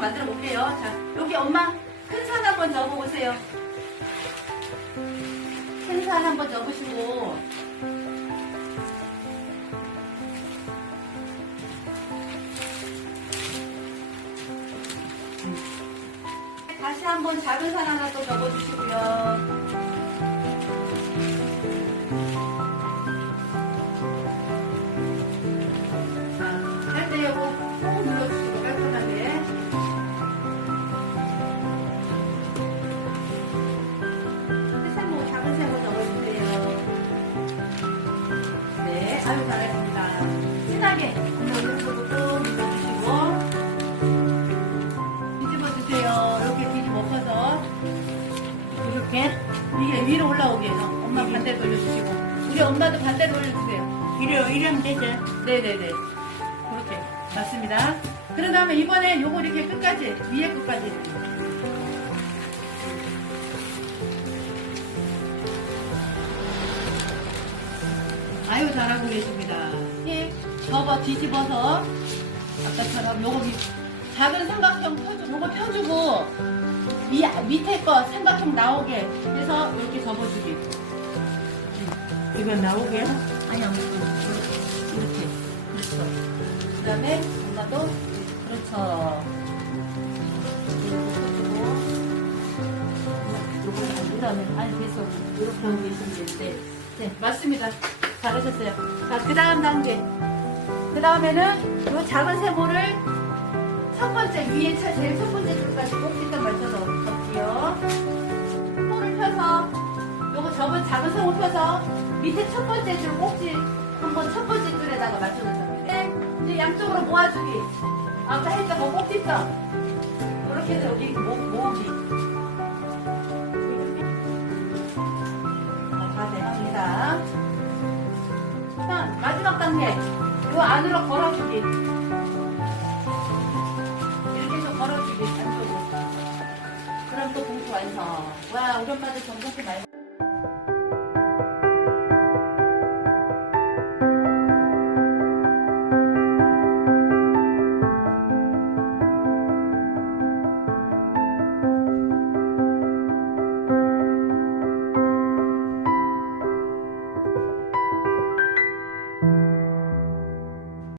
자, 여기 엄마 큰 산 한번 접어보세요. 큰 산 한번 접으시고. 다시 한번 작은 산 하나 또 접어주시고 진하게 오른쪽도 꾹 눌러주시고 뒤집어 주세요. 이렇게 뒤집어서 이렇게 이게 위로 올라오게 해서 엄마 반대로 돌려주시고 우리 엄마도 반대로 올려주세요. 이래, 이러면 되죠. 네네네. 그렇게. 맞습니다. 그런 다음에 이번에 요거 이렇게 끝까지, 위에 끝까지. 아유, 잘하고 계십니다. 이렇게 접어 뒤집어서, 아까처럼 요거 밑, 작은 삼각형 펴주고, 요거 펴주고, 위, 밑에 거 삼각형 나오게 해서 이렇게 접어주기. 이거 나오게? 아니, 아니, 이렇게. 그렇죠. 그 다음에 엄마도, 그렇죠. 요거는 안 그다음에 아니 됐어. 이렇게 하고 계시면 되는데. 네, 맞습니다. 잘하셨어요. 자, 그 다음 단계. 그 다음에는 요 작은 세모를 첫 번째, 위에 차- 제일 첫 번째 줄까지 꼭지점 맞춰서 접지요. 손을 펴서 요거 접은 작은 세모 펴서 밑에 첫 번째 줄 꼭지 한번 첫 번째 줄에다가 맞춰놓습니다. 네, 이제 양쪽으로 모아주기. 아까 했던 거 꼭지점. 이렇게 해서 여기 모, 모으기. 단계. 요 안으로 걸어주기. 이렇게 해서 걸어주기, 안쪽으로. 그럼 또 봉투 완성. 와, 우리 엄마들 점점 많이